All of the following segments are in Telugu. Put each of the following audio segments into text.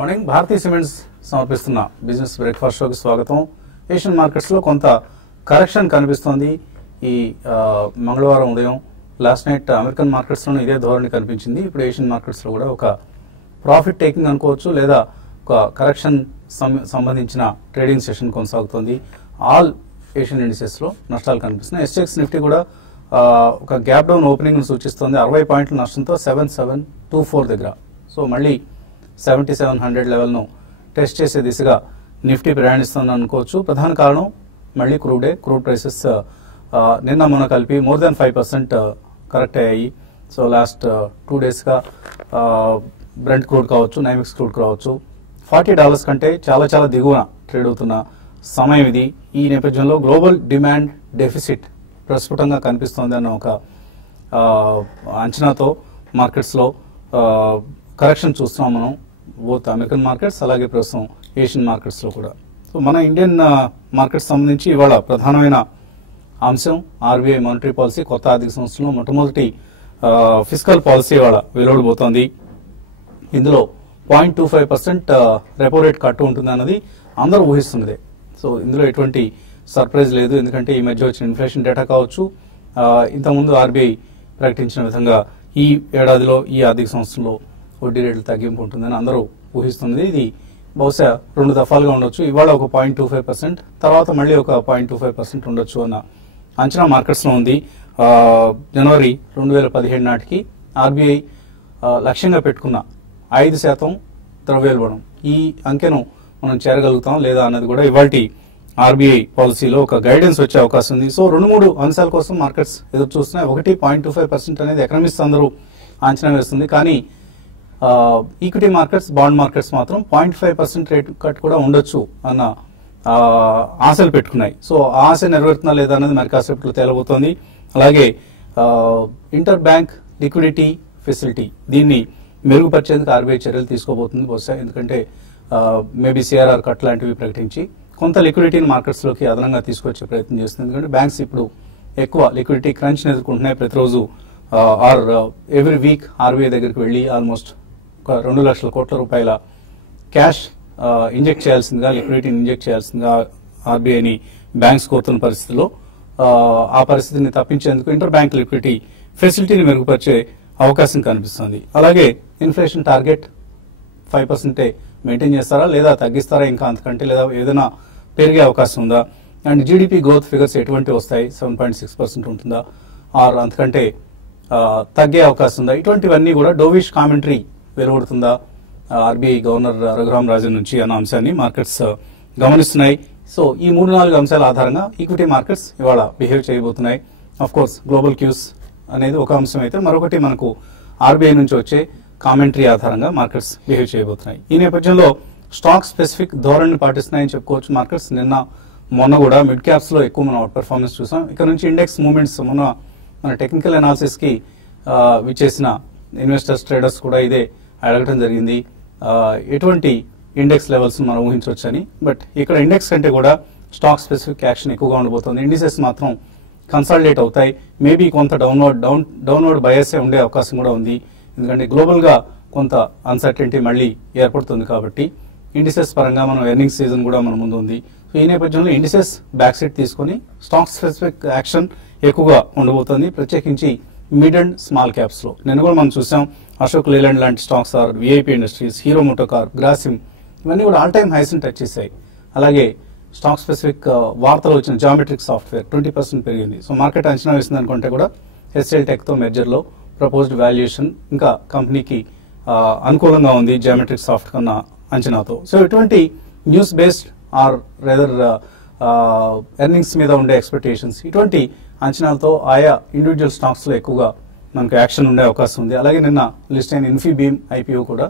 మార్నింగ్ భారతీయ సిమెంట్స్ సమర్పిస్తున్న బిజినెస్ బ్రేక్ఫాస్ట్ షోకి స్వాగతం. ఏషియన్ మార్కెట్స్ లో కొంత కరెక్షన్ కనిపిస్తోంది. ఈ మంగళవారం ఉదయం లాస్ట్ నైట్ అమెరికన్ మార్కెట్స్ లో ఇదే ధోరణి కనిపించింది. ఇప్పుడు ఏషియన్ మార్కెట్స్ లో కూడా ఒక ప్రాఫిట్ టేకింగ్ అనుకోవచ్చు, లేదా ఒక కరెక్షన్ సంబంధించిన ట్రేడింగ్ సెషన్ కొనసాగుతోంది. ఆల్ ఏషియన్ ఇండిసెస్ లో నష్టాలు కనిపిస్తున్నాయి. ఎస్ఎక్స్ నిఫ్టీ కూడా ఒక గ్యాప్ డౌన్ ఓపెనింగ్ సూచిస్తోంది. 60 పాయింట్ల నష్టంతో 7724 దగ్గర. సో మళ్ళీ 7700 లెవెల్ ను టెస్ట్ చేసే దిశగా నిఫ్టీ ప్రయాణిస్తుంది అనుకోవచ్చు. ప్రధాన కారణం మళ్ళీ క్రూడ్ ప్రైసెస్ నిన్న మొన్న కలిపి మోర్ దాన్ 5% కరెక్ట్ అయ్యాయి. సో లాస్ట్ 2 days గా బ్రెంట్ క్రూడ్ కావచ్చు, నైమిక్స్ క్రూడ్ కావచ్చు, $40 కంటే చాలా చాలా దిగువన ట్రేడ్ అవుతున్న సమయం ఇది. ఈ నేపథ్యంలో గ్లోబల్ డిమాండ్ డెఫిసిట్ ప్రస్ఫుటంగా కనిపిస్తోంది అన్న ఒక అంచనాతో మార్కెట్స్ లో కరెక్షన్ చూస్తున్నాం మనం. బోత్ అమెరికన్ మార్కెట్స్ అలాగే ప్రస్తుతం ఏషియన్ మార్కెట్స్ లో కూడా. సో మన ఇండియన్ మార్కెట్స్ సంబంధించి ఇవాళ ప్రధానమైన అంశం ఆర్బీఐ మానిటరీ పాలసీ. కొత్త ఆర్థిక సంవత్సరంలో మొట్టమొదటి ఫిస్కల్ పాలసీ ఇవాళ వెలువడబోతోంది. ఇందులో 0.25% రెపో రేట్ కట్టు ఉంటుంది అన్నది అందరూ ఊహిస్తున్నదే. సో ఇందులో ఎటువంటి సర్ప్రైజ్ లేదు. ఎందుకంటే ఈ మధ్య వచ్చిన ఇన్ఫ్లేషన్ డేటా కావచ్చు, ఇంతకుముందు ఆర్బీఐ ప్రకటించిన విధంగా ఈ ఏడాదిలో ఈ ఆర్థిక సంవత్సరంలో వడ్డీ రేట్లు తగ్గింపు ఉంటుందని అందరూ ఊహిస్తుంది. ఇది బహుశా 2 దఫాలుగా ఉండొచ్చు. ఇవాళ ఒక 0.25%, తర్వాత మళ్ళీ ఒక 0.25% ఉండొచ్చు అన్న అంచనా మార్కెట్స్ లో ఉంది. జనవరి 2017 నాటికి ఆర్బీఐ లక్ష్యంగా పెట్టుకున్న 5% ద్రవ్యోల్బణం, ఈ అంకెను మనం చేరగలుగుతాం లేదా అన్నది కూడా ఇవాల్టి ఆర్బీఐ పాలసీలో ఒక గైడెన్స్ వచ్చే అవకాశం ఉంది. సో 2-3 అంశాల కోసం మార్కెట్స్ ఎదురు చూస్తున్నాయి. ఒకటి 0.25% అనేది ఎకనామిస్ట్ అందరూ అంచనా వేస్తుంది. కానీ ఈక్విటీ మార్కెట్స్, బాండ్ మార్కెట్స్ మాత్రం 0.5% రేట్ కట్ కూడా ఉండొచ్చు అన్న ఆశలు పెట్టుకున్నాయి. సో ఆ ఆశ నెరవేరుతుందా లేదా అనేది మరి కాసేపట్లో తేలబోతోంది. అలాగే ఇంటర్ బ్యాంక్ లిక్విడిటీ ఫెసిలిటీ, దీన్ని మెరుగుపరిచేందుకు ఆర్బీఐ చర్యలు తీసుకోబోతుంది బహుశా. ఎందుకంటే మేబీ సిఆర్ఆర్ కట్ లాంటివి ప్రకటించి కొంత లిక్విడిటీని మార్కెట్స్ లోకి అదనంగా తీసుకొచ్చే ప్రయత్నం చేస్తుంది. ఎందుకంటే బ్యాంక్స్ ఇప్పుడు ఎక్కువ లిక్విడిటీ క్రంచ్ ఎదుర్కొంటున్నాయి. ప్రతిరోజు ఆర్ ఎవ్రీ వీక్ ఆర్బీఐ దగ్గరికి వెళ్లి ఆల్మోస్ట్ ఒక 2 లక్షల కోట్ల రూపాయల క్యాష్ ఇంజెక్ట్ చేయాల్సిందిగా, లిక్విడిటీని ఇంజెక్ట్ చేయాల్సిందిగా ఆర్బీఐని బ్యాంక్స్ కోరుతున్న పరిస్థితిలో ఆ పరిస్థితిని తప్పించేందుకు ఇంటర్ బ్యాంక్ లిక్విడిటీ ఫెసిలిటీని మెరుగుపరిచే అవకాశం కనిపిస్తుంది. అలాగే ఇన్ఫ్లేషన్ టార్గెట్ 5% మెయింటైన్ చేస్తారా లేదా తగ్గిస్తారా, ఇంకా అంతకంటే లేదా ఏదైనా పెరిగే అవకాశం ఉందా, అండ్ జీడిపి గ్రోత్ ఫిగర్స్ ఎటువంటి వస్తాయి, 7.6% ఉంటుందా ఆర్ అంతకంటే తగ్గే అవకాశం ఉందా, ఇటువంటివన్నీ కూడా డోవిష్ కామెంటరీ వెలువడుతుందా ఆర్బీఐ గవర్నర్ రఘురామ్ రాజన్ నుంచి అన్న అంశాన్ని మార్కెట్స్ గమనిస్తున్నాయి. సో ఈ 3-4 అంశాల ఆధారంగా ఈక్విటీ మార్కెట్స్ ఇవాళ బిహేవ్ చేయబోతున్నాయి. ఆఫ్ కోర్స్ గ్లోబల్ క్యూస్ అనేది ఒక అంశం అయితే, మరొకటి మనకు ఆర్బీఐ నుంచి వచ్చే కామెంటరీ ఆధారంగా మార్కెట్స్ బిహేవ్ చేయబోతున్నాయి. ఈ నేపథ్యంలో స్టాక్ స్పెసిఫిక్ ధోరణిని పాటిస్తున్నాయని చెప్పుకోవచ్చు మార్కెట్స్. నిన్న మొన్న కూడా మిడ్ క్యాప్స్ లో ఎక్కువ మనం అవుట్ పెర్ఫార్మెన్స్ చూసాం. ఇక్కడ నుంచి ఇండెక్స్ మూవ్మెంట్స్ మన టెక్నికల్ అనాలిసిస్ కి విచ్చేసిన ఇన్వెస్టర్స్, ట్రేడర్స్ కూడా ఇదే అడగటం జరిగింది, ఎటువంటి ఇండెక్స్ లెవెల్స్ మనం ఊహించవచ్చని. బట్ ఇక్కడ ఇండెక్స్ కంటే కూడా స్టాక్ స్పెసిఫిక్ యాక్షన్ ఎక్కువగా ఉండబోతోంది. ఇండిసెస్ మాత్రం కన్సాలిడేట్ అవుతాయి. మేబీ కొంత డౌన్వర్డ్ బయసే ఉండే అవకాశం కూడా ఉంది. ఎందుకంటే గ్లోబల్ గా కొంత అన్సర్టెనిటీ మళ్ళీ ఏర్పడుతుంది కాబట్టి ఇండిసెస్ పరంగా మనం ఎర్నింగ్స్ సీజన్ కూడా మన ముందు ఉంది. సో ఈ నేపథ్యంలో ఇండిసెస్ బ్యాక్ సీట్ తీసుకుని స్టాక్ స్పెసిఫిక్ యాక్షన్ ఎక్కువగా ఉండబోతోంది, ప్రత్యేకించి మిడ్ అండ్ స్మాల్ క్యాప్స్ లో. నేను కూడా మనం చూసాం అశోక్ లేలాండ్ లాంటి stocks, or VIP Industries, Hero MotoCorp, Grasim, ఇవన్నీ కూడా ఆల్ టైమ్ హైస్ ని టచ్ చేశాయి. అలాగే స్టాక్ స్పెసిఫిక్ వార్తలు వచ్చిన జామెట్రిక్ సాఫ్ట్వేర్ 20% పెరిగింది. సో మార్కెట్ అంచనా వేసింది అనుకుంటే కూడా హెచ్ఎల్ టెక్ తో మెర్జర్ లో ప్రపోజ్డ్ వాల్యుయేషన్ ఇంకా కంపెనీకి అనుకూలంగా ఉంది జామెట్రిక్ సాఫ్ట్ కన్నా అంచనాతో. సో ఇటువంటి news based or rather earnings మీద ఉండే ఎక్స్పెక్టేషన్స్, ఇటువంటి అంచనాలతో ఆయా ఇండివిజువల్ స్టాక్స్ లో ఎక్కువగా మనకు యాక్షన్ ఉండే అవకాశం ఉంది. అలాగే నిన్న లిస్ట్ అయిన ఇన్ఫీబీమ్ ఐపీఓ కూడా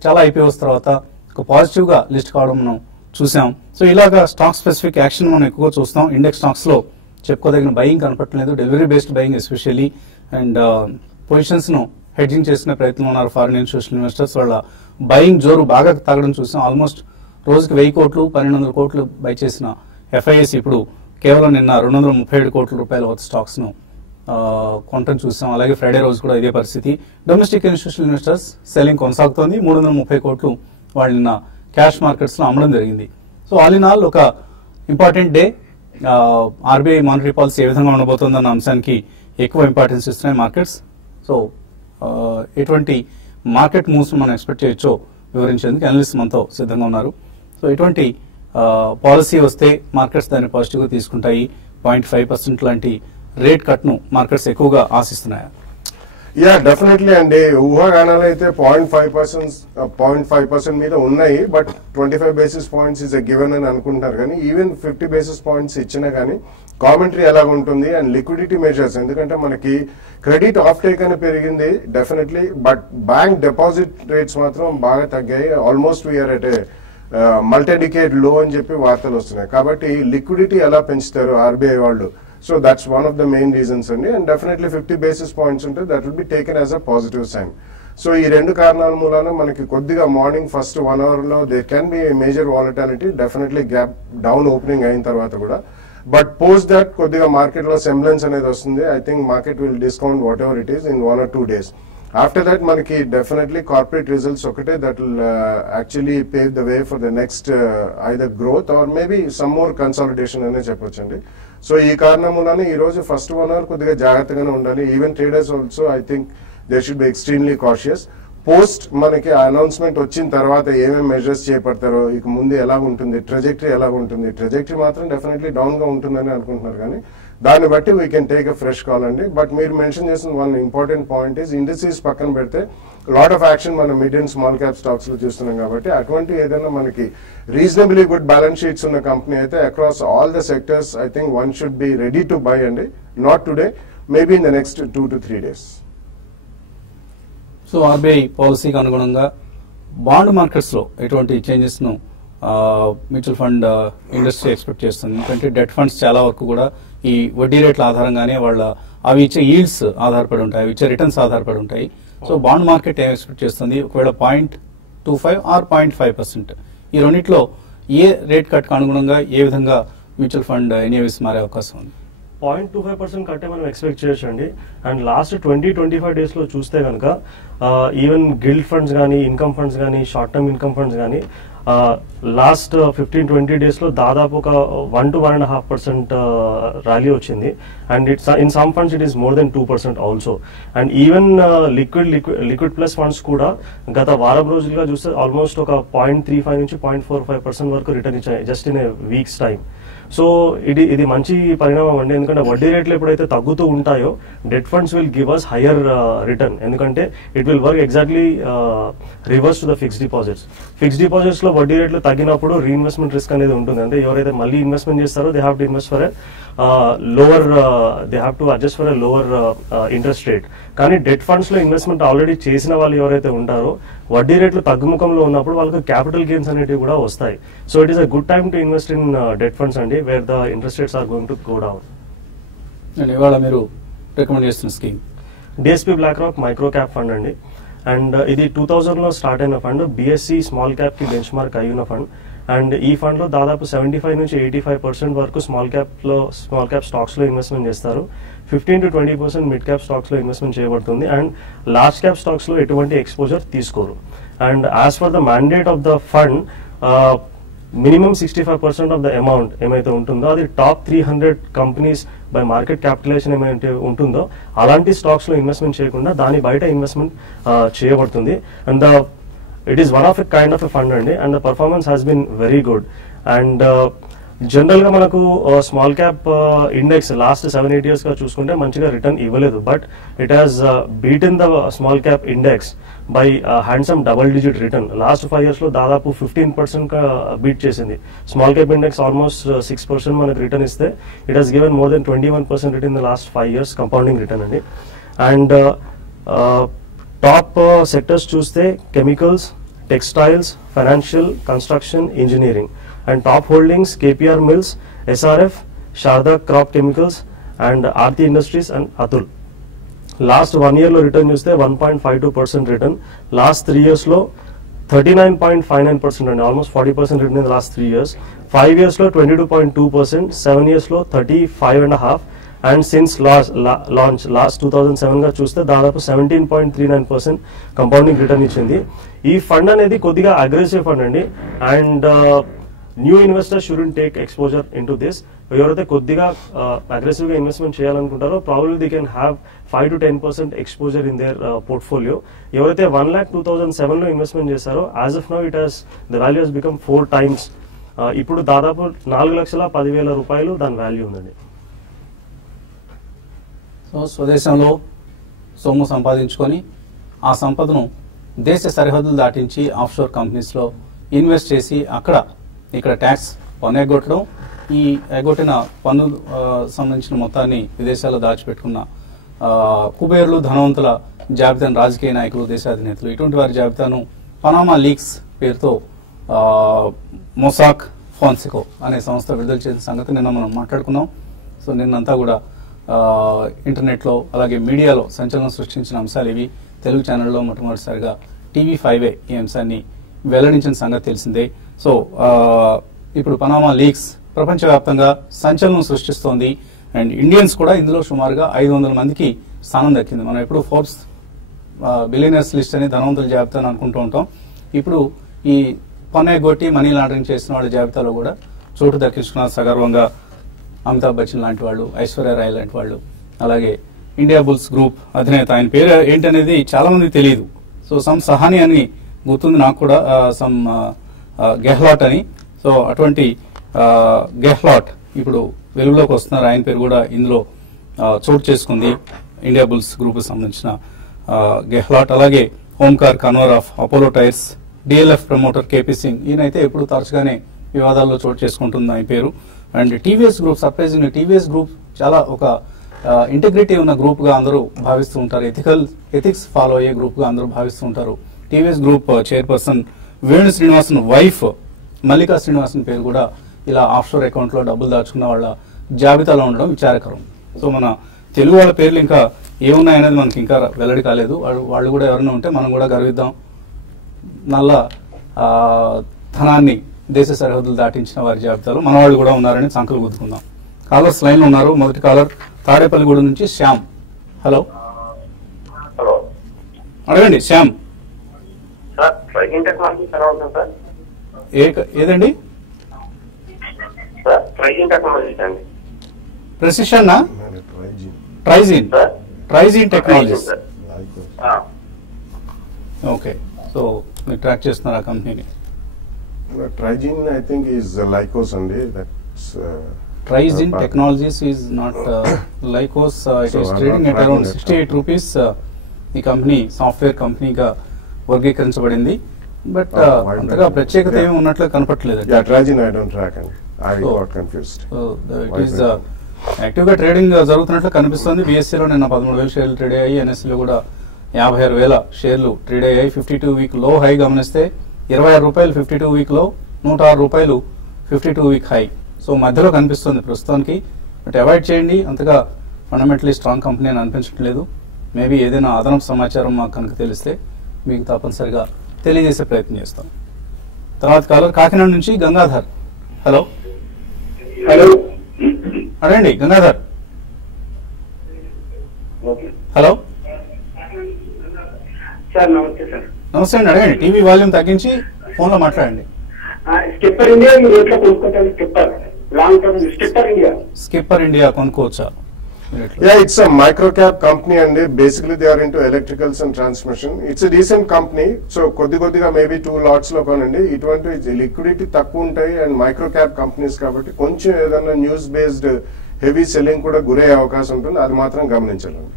చాలా ఐపీఓస్ తర్వాత ఒక పాజిటివ్ గా లిస్ట్ కావడం మనం చూసాం. సో ఇలాగా స్టాక్ స్పెసిఫిక్ యాక్షన్ మనం ఎక్కువగా చూస్తాం. ఇండెక్స్ స్టాక్స్ లో చెప్పుకోదగిన బయింగ్ కనపడలేదు, delivery based buying especially, and positions ను హెడ్జింగ్ చేసుకునే ప్రయత్నం ఉన్నారు ఫారిన్ ఇన్స్టిట్యూషనల్ ఇన్వెస్టర్స్. వాళ్ళ బయింగ్ జోరు బాగా తగ్గడం చూసాం. ఆల్మోస్ట్ రోజుకి 1000 కోట్లు 1200 కోట్లు బై చేసిన ఎఫ్ఐఎస్ ఇప్పుడు కేవలం నిన్న 237 కోట్ల రూపాయల వర్త్ స్టాక్స్ ను కొనటం చూసాం. అలాగే ఫ్రైడే రోజు కూడా ఇదే పరిస్థితి. డొమెస్టిక్ ఇన్స్టిట్యూషనల్ ఇన్వెస్టర్స్ సెల్లింగ్ కొనసాగుతోంది. 330 కోట్లు వాళ్ళు నిన్న క్యాష్ మార్కెట్స్ లో అమ్మడం జరిగింది. సో ఆల్ ఇన్ ఆల్ ఒక important day. RBI monetary policy ఏ విధంగా ఉండబోతోందన్న అంశానికి ఎక్కువ ఇంపార్టెన్స్ ఇస్తున్నాయి మార్కెట్స్. సో ఎటువంటి మార్కెట్ మూవ్స్ మనం ఎక్స్పెక్ట్ చేయొచ్చో వివరించేందుకు అనలిస్ట్ మనతో సిద్ధంగా ఉన్నారు. సో ఇటువంటి పాలసీ వస్తే మార్కెట్స్ దాన్ని పాజిటివ్గా తీసుకుంటాయి. 0.5% లాంటి రేట్ కట్ ను మార్కెట్స్ ఎక్కువగా ఆశిస్తున్నాయా? యా, డెఫినెట్లీ అండి. ఊహాగానాలు అయితే 0.5% మీద ఉన్నాయి. But 25 basis points is a given అని అనుకుంటున్నారు. కానీ ఈవెన్ 50 బేసిస్ పాయింట్స్ ఇచ్చినా కానీ కామెంటరీ ఎలా ఉంటుంది అండ్ లిక్విడిటీ మెజర్స్, ఎందుకంటే మనకి క్రెడిట్ ఆఫ్ టేక్ అని పెరిగింది definitely, but bank deposit rates మాత్రం బాగా తగ్గాయి. Almost we are at a multi decade లో అని చెప్పి వార్తలు వస్తున్నాయి. కాబట్టి లిక్విడిటీ ఎలా పెంచుతారు ఆర్బీఐ వాళ్ళు, so that's one of the main reasons అండి. అండ్ డెఫినెట్లీ 50 బేసిస్ పాయింట్స్ ఉంటే that will be taken as a positive sign. So ఈ రెండు కారణాల మూలాన మనకి కొద్దిగా మార్నింగ్ ఫస్ట్ 1 hour లో they can be major volatility, definitely gap down opening అయిన తర్వాత కూడా. బట్ పోస్ట్ దట్ కొద్దిగా మార్కెట్ లో సెంబ్లెన్స్ అనేది వస్తుంది. I think market will discount whatever it is in 1 or 2 days. After that మనకి డెఫినెట్లీ కార్పొరేట్ రిజల్ట్స్ ఒకటే that will actually pave the way for the next either growth or maybe some more consolidation అనే చెప్పొచ్చండి. సో ఈ కారణం వలన ఈ రోజు ఫస్ట్ 1 hour కొద్దిగా జాగ్రత్తగానే ఉండాలి. Even traders also I think they should be extremely cautious. Post మనకి అనౌన్స్మెంట్ వచ్చిన తర్వాత ఏమేమి మెజర్స్ చేపడతారో, ఇక ముందు ఎలా ఉంటుంది, ట్రెజెక్టరీ ఎలా ఉంటుంది, ట్రెజెక్టరీ మాత్రం డెఫినెట్లీ డౌన్ గా ఉంటుందని అనుకుంటున్నారు. కానీ దాన్ని బట్టి we can take a fresh call అండి. బట్ మీరు మెన్షన్ చేసిన one important point is industries పక్కన పెడితే లాట్ ఆఫ్ యాక్షన్ మనం mid and small cap stocks లో చూస్తున్నాం. కాబట్టి అటువంటి ఏదైనా మనకి రీజనబుల్లీ గుడ్ బ్యాలెన్స్ షీట్స్ ఉన్న కంపెనీ అయితే across all the sectors I think one should be ready to buy అండి. Not today, maybe in the next 2 to 3 days. So RBI పాలసీకి అనుగుణంగా బాండ్ మార్కెట్స్ లో ఎటువంటి చేంజెస్ ను మ్యూచువల్ ఫండ్ ఇండస్ట్రీ ఎక్స్పెక్ట్ చేస్తుంది? ఎందుకంటే డెట్ ఫండ్స్ చాలా వరకు కూడా ఈ వడ్డీ రేట్ల ఆధారంగానే వాళ్ళ అవి ఇచ్చే ఈల్డ్స్ ఆధారపడి ఉంటాయి, అవి ఇచ్చే రిటర్న్స్ ఆధారపడి ఉంటాయి. సో బాండ్ మార్కెట్ ఏం ఎక్స్పెక్ట్ చేస్తుంది? ఒకవేళ 0.25 or 0.5% ఈ రెండింటిలో ఏ రేట్ కట్ కు అనుగుణంగా ఏ విధంగా మ్యూచువల్ ఫండ్ ఎన్ఏవిస్ మారే అవకాశం ఉంది? 0.25% కట్టే మనం ఎక్స్పెక్ట్ చేయొచ్చు అండి. అండ్ లాస్ట్ 20-25 days లో చూస్తే కనుక ఈవెన్ గిల్డ్ ఫండ్స్ కానీ, ఇన్కమ్ ఫండ్స్ కానీ, షార్ట్ టర్మ్ ఇన్కమ్ ఫండ్స్ కానీ లాస్ట్ 15-20 days లో దాదాపు ఒక 1 to 1.5% ర్యాలీ వచ్చింది. And it's in some funds it is more than 2% also. And even liquid plus funds కూడా గత వారం రోజులుగా చూస్తే ఆల్మోస్ట్ ఒక 0.35 నుంచి 0.45% వరకు రిటర్న్ ఇచ్చాయి just in a weeks time. So ఇది మంచి పరిణామం అండి. ఎందుకంటే వడ్డీ రేట్లు ఎప్పుడైతే తగ్గుతూ ఉంటాయో debt funds will give us higher return. ఎందుకంటే it will work exactly reverse to the fixed deposits. Fixed deposits లో వడ్డీ రేట్లు తగ్గినప్పుడు రీఇన్వెస్ట్మెంట్ రిస్క్ అనేది ఉంటుంది. అంటే ఎవరైతే మళ్ళీ ఇన్వెస్ట్మెంట్ చేస్తారో they have to invest for lower they have to adjust for lower interest rate. కానీ డెట్ ఫండ్స్ లో ఇన్వెస్ట్మెంట్ ఆల్రెడీ చేసిన వాళ్ళు ఎవరైతే ఉంటారో వడ్డీ రేట్లు తగ్గుముఖంలో ఉన్నప్పుడు వాళ్ళకి క్యాపిటల్ గెయిన్స్ అనేవి కూడా వస్తాయి. So it is a good time to invest in debt funds అండి, where the interest rates are going to go down. ఇవాళ మీరు రికమెండ్ చేస్తున్న scheme DSP BlackRock micro cap fund అండి. అండ్ ఇది 2000 లో స్టార్ట్ అయిన ఫండ్, బిఎస్సి స్మాల్ క్యాప్ కి బెంచ్ మార్క్ అయిన ఫండ్. అండ్ ఈ ఫండ్ లో దాదాపు 75 నుంచి 85% వరకు స్మాల్ క్యాప్ స్టాక్స్ లో ఇన్వెస్ట్మెంట్ చేస్తారు. 15 to 20% మిడ్ క్యాప్ స్టాక్స్ లో ఇన్వెస్ట్మెంట్ చేయబడుతుంది. అండ్ లార్జ్ క్యాప్ స్టాక్స్ లో ఎటువంటి ఎక్స్పోజర్ తీసుకోరు. And as for the mandate of the fund minimum 65% of the amount ఏమైతే ఉంటుందో అది top 300 companies by market capitalisation ఏమైతే ఉంటుందో అలాంటి స్టాక్స్ లో ఇన్వెస్ట్మెంట్ చేయకుండా దాని బయట ఇన్వెస్ట్మెంట్ చేయబడుతుంది. And it is one of a kind of a fund అండి. And the performance has been very good. And general గా మనకు small cap index last 7-8 years గా చూసుకుంటే మంచిగా రిటర్న్ ఇవ్వలేదు. But it has beaten the small cap index by handsome double digit return. Last 5 years లో దాదాపు 15% బీట్ చేసింది. స్మాల్ క్యాప్ ఇండెక్స్ ఆల్మోస్ట్ 6% మనకు రిటర్న్ ఇస్తే it has given more than 21% return in the last 5 years compounding return అండి. అండ్ టాప్ సెక్టర్స్ చూస్తే chemicals, textiles, financial, construction, engineering. And top holdings KPR Mills, SRF, Sharda Crop Chemicals and Aarti Industries and Atul. Last 1 year లో రిటర్న్ చూస్తే 1.52% రిటర్న్. లాస్ట్ 3 years లో 39.59% అండి, almost 40% return in last 3 years. 5 years లో 22.2%, 7 years లో 35.5%, అండ్ సిన్స్ లాంచ్ లాస్ట్ 2007 గా చూస్తే దాదాపు 17.39% కంపౌండింగ్ రిటర్న్ ఇచ్చింది. ఈ ఫండ్ అనేది కొద్దిగా అగ్రెసివ్ ఫండ్ అండి. And new investors shouldn't take exposure into this. ఎవరైతే కొద్దిగా అగ్రెసివ్ గా ఇన్వెస్ట్మెంట్ చేయాలనుకుంటారో probably they can have 5 to 10% exposure in their portfolio. ఎవరైతే 1,02,007 లో ఇన్వెస్ట్మెంట్ చేశారో as of now it has the value has become 4 times. ఇప్పుడు దాదాపు 4,10,000 రూపాయలు దాని వాల్యూ ఉందండి. సో స్వదేశంలో సొమ్ము సంపాదించుకొని ఆ సంపదను దేశ సరిహద్దులు దాటించి ఆఫ్షోర్ కంపెనీస్లో ఇన్వెస్ట్ చేసి ఇక్కడ ట్యాక్స్ పన్ను ఎగ్గొట్టడం, ఈ ఎగ్గొట్టిన పన్ను సంబంధించిన మొత్తాన్ని విదేశాల్లో దాచిపెట్టుకున్న కుబేర్లు, ధనవంతుల జాబితాను రాజకీయ నాయకులు, దేశాధినేతలు ఇటువంటి వారి జాబితాను పనామా లీక్స్ పేరుతో మొసాక్ ఫాన్సికో అనే సంస్థ విడుదల చేసిన సంగతి నిన్న మనం మాట్లాడుకున్నాం. సో నిన్నంతా కూడా ఇంటర్నెట్లో అలాగే మీడియాలో సంచలనం సృష్టించిన అంశాలు ఇవి. తెలుగు ఛానల్లో మొట్టమొదటిసారిగా TV5 ఈ అంశాన్ని వెల్లడించిన సంగతి తెలిసిందే. సో ఇప్పుడు పనామా లీక్స్ ప్రపంచవ్యాప్తంగా సంచలనం సృష్టిస్తోంది. అండ్ ఇండియన్స్ కూడా ఇందులో సుమారుగా 500 మందికి స్థానం దక్కింది. మనం ఎప్పుడు ఫోర్బ్స్ బిలియనర్స్ లిస్ట్ అని ధనవంతుల జాబితాను అనుకుంటూ ఉంటాం. ఇప్పుడు ఈ పన్ను ఎగ్గొట్టి మనీ లాండరింగ్ చేసిన వాళ్ళ జాబితాలో కూడా చోటు దక్కించుకున్నారు సగర్వంగా అమితాబ్ బచ్చన్ లాంటి వాళ్ళు, ఐశ్వర్య రాయ్ లాంటి వాళ్ళు, అలాగే ఇండియా బుల్స్ గ్రూప్ అధినేత, ఆయన పేరు ఏంటనేది చాలా మందికి తెలియదు. సో సమ్ సహాని అని గుర్తుంది నాకు కూడా, సమ్ గెహ్లాట్ అని. సో అటువంటి గెహ్లాట్ ఇప్పుడు వెలుగులోకి వస్తున్నారు. ఆయన పేరు కూడా ఇందులో చోటు చేసుకుంది. ఇండియా బుల్స్ గ్రూప్ సంబంధించిన గెహ్లాట్, అలాగే Onkar Kanwar of Apollo Tyres, DLF promoter KP Singh, ఈయనైతే ఎప్పుడు తరచుగానే వివాదాల్లో చోటు చేసుకుంటుంది ఆయన పేరు. And TVS group, surprising TVS group చాలా ఒక ఇంటిగ్రిటీ ఉన్న గ్రూప్ గా అందరూ భావిస్తూ ఉంటారు. ఎథిక్స్ ఫాలో అయ్యే గ్రూప్ గా అందరూ భావిస్తూ ఉంటారు. TVS group chairperson Venu Srinivasan wife Mallika Srinivasan పేరు కూడా ఇలా ఆఫ్షోర్ అకౌంట్ లో డబ్బులు దాచుకున్న వాళ్ళ జాబితాలో ఉండడం విచారకరం. సో మన తెలుగు వాళ్ళ పేర్లు ఇంకా ఏమున్నాయనేది మనకి ఇంకా వెల్లడి కాలేదు. వాళ్ళు కూడా ఎవరైనా ఉంటే మనం కూడా గర్విద్దాం. నల్ల ధనాన్ని దేశ సరిహద్దులు దాటించిన వారి జాబితాలో మన వాళ్ళు కూడా ఉన్నారని సంకలు గుద్దుకుందాం. కాలర్స్ లైన్ లో ఉన్నారు. మొదటి కాలర్ తాడేపల్లిగూడెం నుంచి శ్యామ్. హలో, అడగండి శ్యామ్. ఏదండి? Precision Trigyn technologies. Okay, so మీరు ట్రాక్ చేస్తున్నారు ఆ కంపెనీని. Trigene, I think, is Lycos only. That's Trigene Technologies is not Lycos. It is trading at around 68 rupees. ఈ కంపెనీ సాఫ్ట్వేర్ కంపెనీగా వర్గీకరించబడింది. బట్ అంతగా ప్రత్యేకత ఏమి ఉన్నట్లు కనపట్లేదు. Trigene I don't track and I got confused. It is active గా ట్రేడింగ్ జరుగుతున్నట్లు కనిపిస్తుంది. BSE లో నిన్న 13,000 షేర్లు ట్రేడ్ అయ్యాయి. NSE లో కూడా 56,000 షేర్లు ట్రేడ్ అయ్యాయి. 52 వీక్ లో హై గమనిస్తే 26 రూపాయలు 52 వీక్ లో, 106 రూపాయలు 52 వీక్ హై. సో మధ్యలో కనిపిస్తుంది ప్రస్తుతానికి. బట్ అవాయిడ్ చేయండి, అంతగా ఫండమెంటలీ స్ట్రాంగ్ కంపెనీ అని అనిపించట్లేదు. మేబీ ఏదైనా అదనపు సమాచారం మాకు కనుక తెలిస్తే మీకు తప్పనిసరిగా తెలియజేసే ప్రయత్నం చేస్తాం. తర్వాత కాలర్ కాకినాడ నుంచి గంగాధర్. హలో, అడండి గంగాధర్. హలో సార్, నమస్తే సార్. నమస్తే అండి, అడగండి. టీవీ వాల్యూమ్ తగ్గించి ఫోన్ లో మాట్లాడండి. స్కిప్పర్ ఇండియా మీరు ఎట్లా కొనుక్కోవాలి? Skipper long term Skipper India కొనుక్కోవచ్చా? Yeah, it's a micro cap company and basically they are into electricals and transmission. It's a decent company. So కొద్దిగా maybe 2 lots లో కొనండి. ఇటువంటి లిక్విడిటీ తక్కువ ఉంటాయి అండ్ మైక్రో క్యాప్ కంపెనీస్ కాబట్టి కొంచెం ఏదైనా న్యూస్ బేస్డ్ హెవీ సెల్లింగ్ కూడా గురయ్యే అవకాశం ఉంటుంది. అది మాత్రం గమనించాలండి.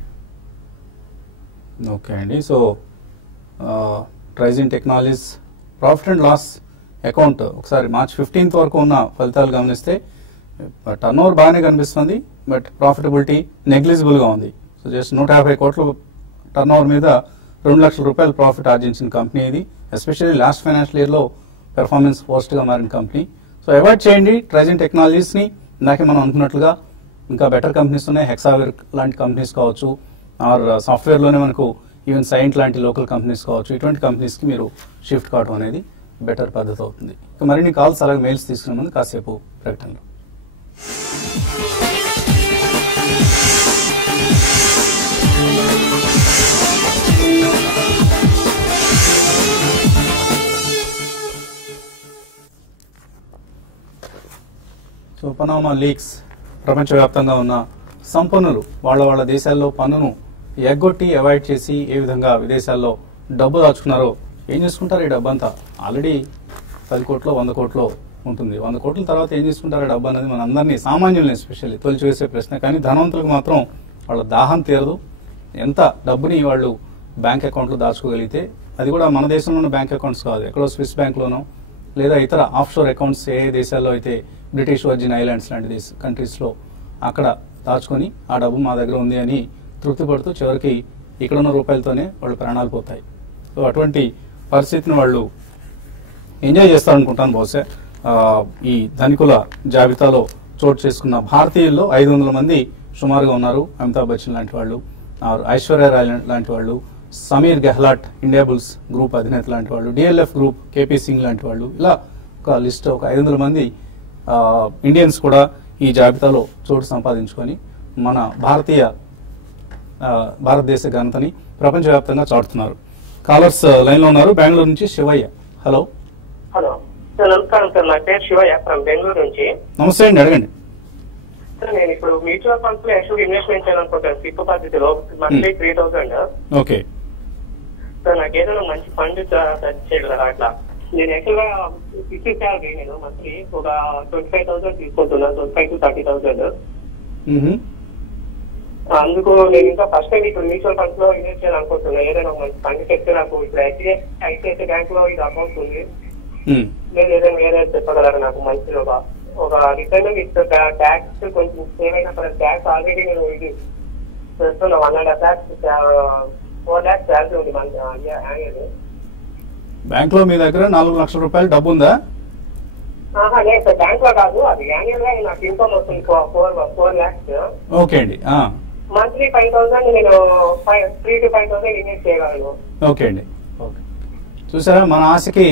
ఓకే అండి. So Trigyn technologies profit and loss account ఒకసారి మార్చ్ 15th వరకు ఉన్న ఫలితాలు గమనిస్తే టర్న్ ఓవర్ బాగానే కనిపిస్తుంది. బట్ ప్రాఫిటబిలిటీ నెగ్లిజిబుల్ గా ఉంది. సో జస్ట్ 150 కోట్ల టర్న్ ఓవర్ మీద 2 లక్షల రూపాయలు ప్రాఫిట్ ఆర్జించిన కంపెనీ ఇది. ఎస్పెషల్లీ లాస్ట్ ఫైనాన్షియల్ ఇయర్ లో పెర్ఫార్మెన్స్ పోస్ట్ గా మారిన కంపెనీ. సో అవాయిడ్ చేయండి ట్రైజిన్ టెక్నాలజీస్ ని. ఇందాకే మనం అనుకున్నట్లుగా ఇంకా బెటర్ కంపెనీస్ ఉన్నాయి. హెక్సావేర్ లాంటి కంపెనీస్ కావచ్చు, ఆర్ సాఫ్ట్వేర్ లోనే మనకు ఈవెన్ సైంట్ లాంటి లోకల్ కంపెనీస్ కావచ్చు. ఇటువంటి కంపెనీస్ కి మీరు షిఫ్ట్ కావడం అనేది బెటర్ పద్ధతి అవుతుంది. ఇక మరిన్ని కాల్స్ అలాగే మెయిల్స్ తీసుకునే ముందు కాసేపు ప్రకటనలు. సో పనామా లీక్స్ ప్రపంచవ్యాప్తంగా ఉన్న సంపన్నులు వాళ్ళ దేశాల్లో పన్నును ఎగ్గొట్టి అవాయిడ్ చేసి ఏ విధంగా విదేశాల్లో డబ్బు దాచుకున్నారో ఏం చేసుకుంటారు ఈ డబ్బు అంతా? ఆల్రెడీ 10 కోట్లో 100 కోట్లో ఉంటుంది. 100 కోట్ల తర్వాత ఏం చేసుకుంటారు డబ్బు అనేది మన అందరినీ సామాన్యుల్ని ఎస్పెషల్లీ తొలిచివేసే ప్రశ్న. కానీ ధనవంతులకు మాత్రం వాళ్ళ దాహం తీరదు. ఎంత డబ్బుని వాళ్ళు బ్యాంక్ అకౌంట్లో దాచుకోగలిగితే, అది కూడా మన దేశంలో ఉన్న బ్యాంక్ అకౌంట్స్ కాదు, ఎక్కడో స్విస్ బ్యాంక్లోనో లేదా ఇతర ఆఫ్షోర్ అకౌంట్స్ ఏ దేశాల్లో అయితే బ్రిటిష్ వర్జిన్ ఐలాండ్స్ లాంటి కంట్రీస్లో అక్కడ దాచుకొని ఆ డబ్బు మా దగ్గర ఉంది అని తృప్తి పడుతూ చివరికి ఇక్కడున్న రూపాయలతోనే వాళ్ళు ప్రాణాలు పోతాయి. సో అటువంటి పరిస్థితిని వాళ్ళు ఎంజాయ్ చేస్తారనుకుంటాను. బహుశా ఈ ధనికుల జాబితాలో చోటు చేసుకున్న భారతీయుల్లో 500 మంది సుమారుగా ఉన్నారు. అమితాబ్ బచ్చన్ లాంటి వాళ్ళు, ఐశ్వర్య రాయ్ లాంటి వాళ్ళు, Sameer Gehlot India bulls group అధినేత లాంటి వాళ్ళు, డిఎల్ఎఫ్ గ్రూప్ కేపీ సింగ్ లాంటి వాళ్ళు, ఇలా ఒక లిస్ట్ ఒక 500 మంది ఇండియన్స్ కూడా ఈ జాబితాలో చోటు సంపాదించుకొని మన భారతదేశ ఘనతని ప్రపంచవ్యాప్తంగా చాటుతున్నారు. కాలర్స్ లైన్ లో ఉన్నారు. బెంగళూరు నుంచి శివయ్య. హలో హలో సార్, నమస్కారం సార్. నా పేరు శివయ్య ఫ్రమ్ బెంగళూరు నుంచి. నమస్తే అండి, అడగండి. సార్ నేను ఇప్పుడు మ్యూచువల్ ఫండ్స్ లో యాక్చువల్ ఇన్వెస్ట్మెంట్ చేయాలనుకుంటాను. సిప్ పద్ధతిలో మంత్లీ 3000. ఓకే సార్ నాకు ఏదైనా మంచి ఫండ్ సజెస్ట్ చేయగలరా? అట్లా నేను యాక్చువల్ గా ఫిక్స్డ్ శాలరీ నేను మంత్లీ ఒక 25,000 తీసుకుంటున్నాను, 25,000 to 30,000. అందుకు నేను ఇంకా ఫస్ట్ టైం ఇప్పుడు మ్యూచువల్ ఫండ్స్ లో ఇన్వెస్ట్ చేయాలనుకుంటున్నా. ఏదైనా మంచి ఫండ్ చెప్తే నాకు ఇప్పుడు ఐసిఐసిఐ బ్యాంక్ లో ఇది అకౌంట్ ఉంది, నేను ఏదైనా వేరే చెప్పగలరా నాకు మంచి ఒక రిటర్న్ విత్ ట్యాక్స్ కొంచెం సేవ్ అయినా సరే. ట్యాక్స్ ఆల్రెడీ నేను ఇది చేస్తున్నా, 1.5 lakhs 4 lakhs శాలరీ ఉంది మన యాన్యువల్. బ్యాంక్ లో మీ దగ్గర 4 లక్షల రూపాయలు డబ్బు ఉందా? లేదు సార్, బ్యాంక్ లో కాదు, అది యాన్యువల్ గా నాకు ఇన్కమ్ వస్తుంది 4 lakhs. ఓకే అండి. మంత్లీ 5,000 నేను 3 to 5,000 ఇన్వెస్ట్ చేయగలను. ఓకే అండి. ఓకే, చూసారా మన ఆశకి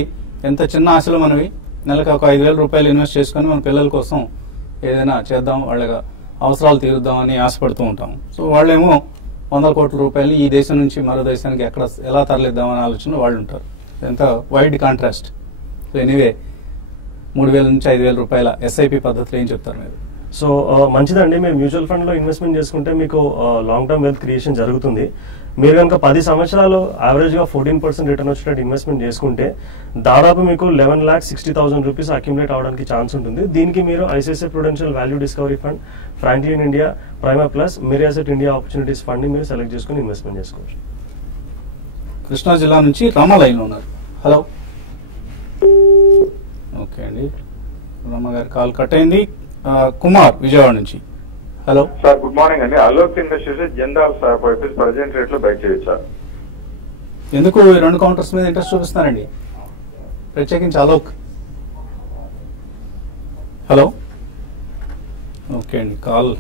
ఎంత చిన్న ఆశలు మనవి. నెలకు ఒక 5,000 రూపాయలు ఇన్వెస్ట్ చేసుకుని మన పిల్లల కోసం ఏదైనా చేద్దాం, వాళ్ళ అవసరాలు తీరుద్దాం అని ఆశపడుతూ ఉంటాం. సో వాళ్ళేమో 100 కోట్ల రూపాయలు ఈ దేశం నుంచి మరో దేశానికి ఎక్కడ ఎలా తరలిద్దామని ఆలోచన వాళ్ళు ఉంటారు. ఎంత వైడ్ కాంట్రాస్ట్. సో ఎనీవే 3,000 నుంచి 5,000 రూపాయల ఎస్ఐపి పద్ధతిలో ఏం చెప్తారు మీరు? సో మంచిదండి. మీరు మ్యూచువల్ ఫండ్ లో ఇన్వెస్ట్మెంట్ చేసుకుంటే మీకు లాంగ్ టర్మ్ వెల్త్ క్రియేషన్ జరుగుతుంది. మీరు కనుక 10 సంవత్సరాలు యావరేజ్ గా 14% రిటర్న్ వచ్చేటట్టు ఇన్వెస్ట్మెంట్ చేసుకుంటే దాదాపు మీకు 11,60,000 రూపీస్ అక్యుములేట్ అవడానికి ఛాన్స్ ఉంటుంది. దీనికి మీరు ICICI Prudential value discovery fund, Franklin India, Prima Plus, Mirae Asset India opportunities fund ని మీరు సెలెక్ట్ చేసుకుని ఇన్వెస్ట్మెంట్ చేసుకోవచ్చు. కృష్ణా జిల్లా నుంచి రామ లైన్ లో ఉన్నారు. హలో. ఓకే అండి, రామ గారి కాల్ కట్ అయింది. కుమార్ విజయవాడ నుంచి. హలో సార్, గుడ్ మార్నింగ్ అండి. Alok industries general present rate లో బై చేయొచ్చా? ఎందుకు ఈ 2 కౌంటర్స్ మీద ఇంట్రెస్ట్ చూపిస్తున్నారండి, ప్రత్యేకించి అలోక్? హలో. ఓకే అండి, కాల్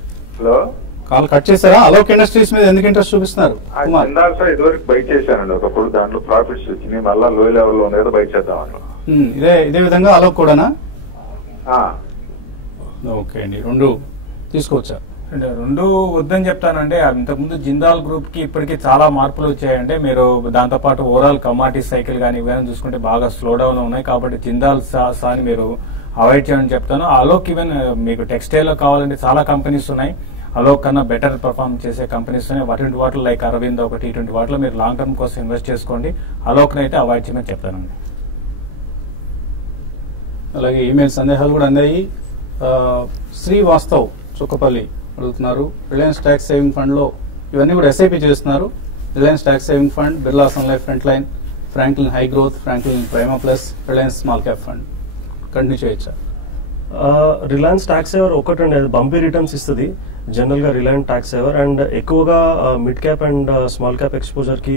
కట్ చేశారా? అలోక్ ఇండస్ట్రీస్ మీద ఎందుకు ఇంట్రెస్ట్ చూపిస్తున్నారు? జనరల్ సార్ ఇదివరకు బై చేశానండి ఒకప్పుడు, దాంట్లో ప్రాఫిట్స్ వచ్చినాయి, మళ్ళీ లో లెవెల్ లో ఉన్నది బై చేద్దామని. ఇదే విధంగా అలోక్ కూడానా? ఓకే అండి, 2 తీసుకోవచ్చా? అంటే 2 వద్దని చెప్తానండి. ఇంతకుముందు జిందాల్ గ్రూప్ కి ఇప్పటికీ చాలా మార్పులు వచ్చాయంటే, మీరు దాంతో పాటు ఓవరాల్ కమాడిటీ సైకిల్ కానీ ఇవన్నీ చూసుకుంటే బాగా స్లో డౌన్ ఉన్నాయి. కాబట్టి జిందాల్ సాని మీరు అవాయిడ్ చేయమని చెప్తాను. అలోక్ ఈవెన్ మీకు టెక్స్టైల్ లో కావాలంటే చాలా కంపెనీస్ ఉన్నాయి, అలోక్ కన్నా బెటర్ పర్ఫార్మ్ చేసే కంపెనీస్ ఉన్నాయి. అటువంటి వాటిలో లైక్ అరవింద్ ఒకటి, ఇటువంటి వాటిలో మీరు లాంగ్ టర్మ్ కోసం ఇన్వెస్ట్ చేసుకోండి. అలోక్ అయితే అవాయిడ్ చేయమని చెప్తానండి. అలాగే ఈమెయిల్ సందేహాలు కూడా అందాయి. శ్రీవాస్తవ్ చుక్కపల్లి అడుగుతున్నారు, రిలయన్స్ ట్యాక్స్ సేవింగ్ ఫండ్ లో ఇవన్నీ కూడా ఎస్ఐపి చేస్తున్నారు. Reliance tax saving fund, Birla Sun Life Frontline, Franklin high growth, Franklin Prima Plus, Reliance small cap fund continue చేయొచ్చా? రిలయన్స్ ట్యాక్స్ సేవర్ ఒకటండి, అది బంపీ రిటర్న్స్ ఇస్తుంది జనరల్ గా రిలయన్స్ ట్యాక్స్ సేవర్. అండ్ ఎక్కువగా mid cap and small cap exposure కి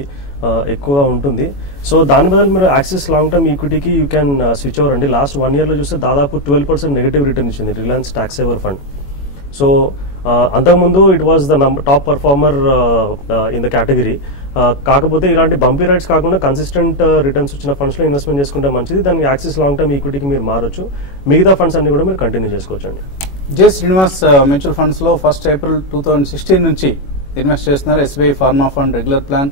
ఎక్కువగా ఉంటుంది. సో దాని బదులు మీరు యాక్సిస్ లాంగ్ టర్మ్ ఈక్విటీకి యూ క్యాన్ స్విచ్ ఓవర్ అండి. లాస్ట్ 1 year లో చూస్తే దాదాపు 12% నెగటివ్ రిటర్న్ ఇచ్చింది Reliance tax saver fund. So అంతకుముందు it was the top performer in the category. కాకపోతే ఇలాంటి బంపీ రైట్స్ కాకుండా కన్సిస్టెంట్ రిటర్న్స్ వచ్చిన ఫండ్స్ లో ఇన్వెస్ట్మెంట్ చేసుకుంటే మంచిది. దానికి యాక్సిస్ లాంగ్ టర్మ్ ఈక్విటీకి మీరు మారొచ్చు. మిగతా ఫండ్స్ అన్ని కూడా మీరు కంటిన్యూ చేసుకోవచ్చు అండి. జే శ్రీనివాస్ మ్యూచువల్ ఫండ్స్ లో 1 April 2016 నుంచి ఇన్వెస్ట్ చేస్తున్నారు. SBI pharma fund regular plan,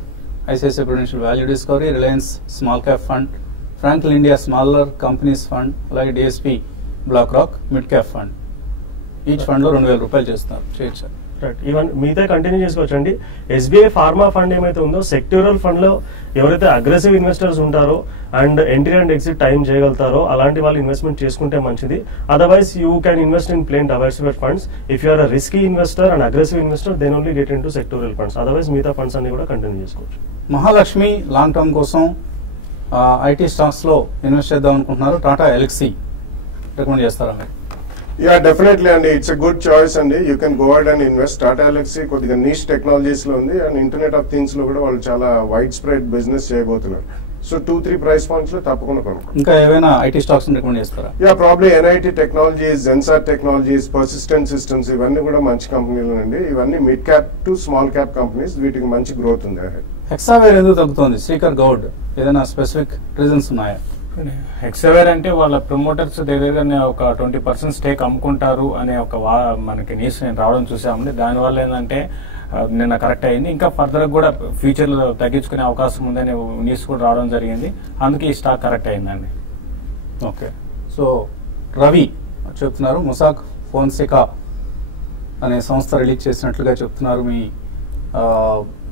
ICICI Prudential value discovery, Reliance small cap fund, Franklin India smaller companies fund, అలాగే DSP BlackRock mid cap fund. Each fund లో 2,000 రూపాయలు చేస్తున్నారు, చేయొచ్చు. ఈవెన్ మిగతా కంటిన్యూ చేసుకోవచ్చు అండి. ఎస్బీఐ ఫార్మా ఫండ్ ఏమైతే ఉందో సెక్టోరల్ ఫండ్ లో ఎవరైతే అగ్రెసివ్ ఇన్వెస్టర్స్ ఉంటారో and entry and exit time చేయగలుగుతారో అలాంటి వాళ్ళు ఇన్వెస్ట్మెంట్ చేసుకుంటే మంచిది. Otherwise you can invest in plain diversified funds. If you are risky investor and aggressive investor then only get in to sectoral funds. Otherwise మిగతా ఫండ్స్ అన్ని కూడా కంటిన్యూ చేసుకోవచ్చు. మహాలక్ష్మి లాంగ్ టర్మ్ కోసం ఐటీ స్టాక్స్ లో ఇన్వెస్ట్ చేద్దాం అనుకుంటున్నారు. టాటా ఎల్ఎక్సీ రికమెండ్ చేస్తారా మీరు? యా డెఫినెట్లీ అండి, ఇట్స్ ఎ గుడ్ చాయిస్ అండి. You can go ahead and invest. Tata Elxsi కొద్దిగా నీష్ టెక్నాలజీస్ లో ఉంది అండ్ ఇంటర్నెట్ ఆఫ్ థింగ్స్ లో కూడా వాళ్ళు చాలా వైడ్ స్ప్రెడ్ బిజినెస్ చేయబోతున్నారు. సో 2-3 ప్రైస్ పాయింట్స్ లో తప్పకుండా కొనుక్కోండి. ఇంకా ఏమైనా ఐటీ స్టాక్స్ రికమెండ్ చేస్తారా? Yeah probably NIT technologies, Zensar technologies, persistent systems ఇవన్నీ కూడా మంచి కంపెనీలు అండి. ఇవన్నీ mid cap to small cap companies, వీటికి మంచి గ్రోత్ ఉంది. హెక్సావేర్ ఎందుకు తగ్గుతోంది? శ్రీకర్ గౌడ్ ఏదైనా స్పెసిఫిక్ రీజన్స్ ఉన్నాయా? హెక్సావేర్ అంటే వాళ్ళ ప్రమోటర్స్ దగ్గర ఒక 20% స్టేక్ అమ్ముకుంటారు అనే ఒక మనకి న్యూస్ నేను రావడం చూసామండి. దానివల్ల ఏంటంటే నిన్న కరెక్ట్ అయింది, ఇంకా ఫర్దర్ కూడా ఫ్యూచర్ లో తగ్గించుకునే అవకాశం ఉందనే న్యూస్ కూడా రావడం జరిగింది. అందుకే ఈ స్టాక్ కరెక్ట్ అయిందండి. ఓకే, సో రవి చెప్తున్నారు మొసాక్ ఫోన్సెకా అనే సంస్థ రిలీజ్ చేసినట్లుగా చెప్తున్నారు మీ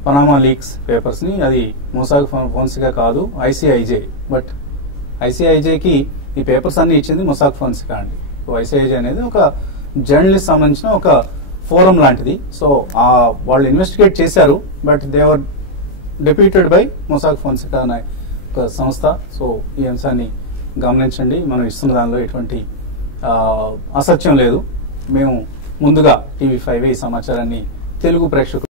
పనామా లీక్స్ పేపర్స్ ని. అది మొసాక్ ఫోన్సెకా కాదు, ఐసిఐజే. బట్ ఐసిఐజేకి ఈ పేపర్స్ అన్ని ఇచ్చింది మొసాక్ ఫోన్సెకా అండి. సో ఐసిఐజే అనేది ఒక జర్నలిస్ట్ సంబంధించిన ఒక ఫోరం లాంటిది. సో వాళ్ళు ఇన్వెస్టిగేట్ చేశారు, but they were deputed by mosaic Fonseca అనే ఒక సంస్థ. సో ఈ అంశాన్ని గమనించండి. మనం ఇస్తున్న దానిలో ఎటువంటి అసత్యం లేదు. మేము ముందుగా TV5 ఈ సమాచారాన్ని తెలుగు ప్రేక్షకులు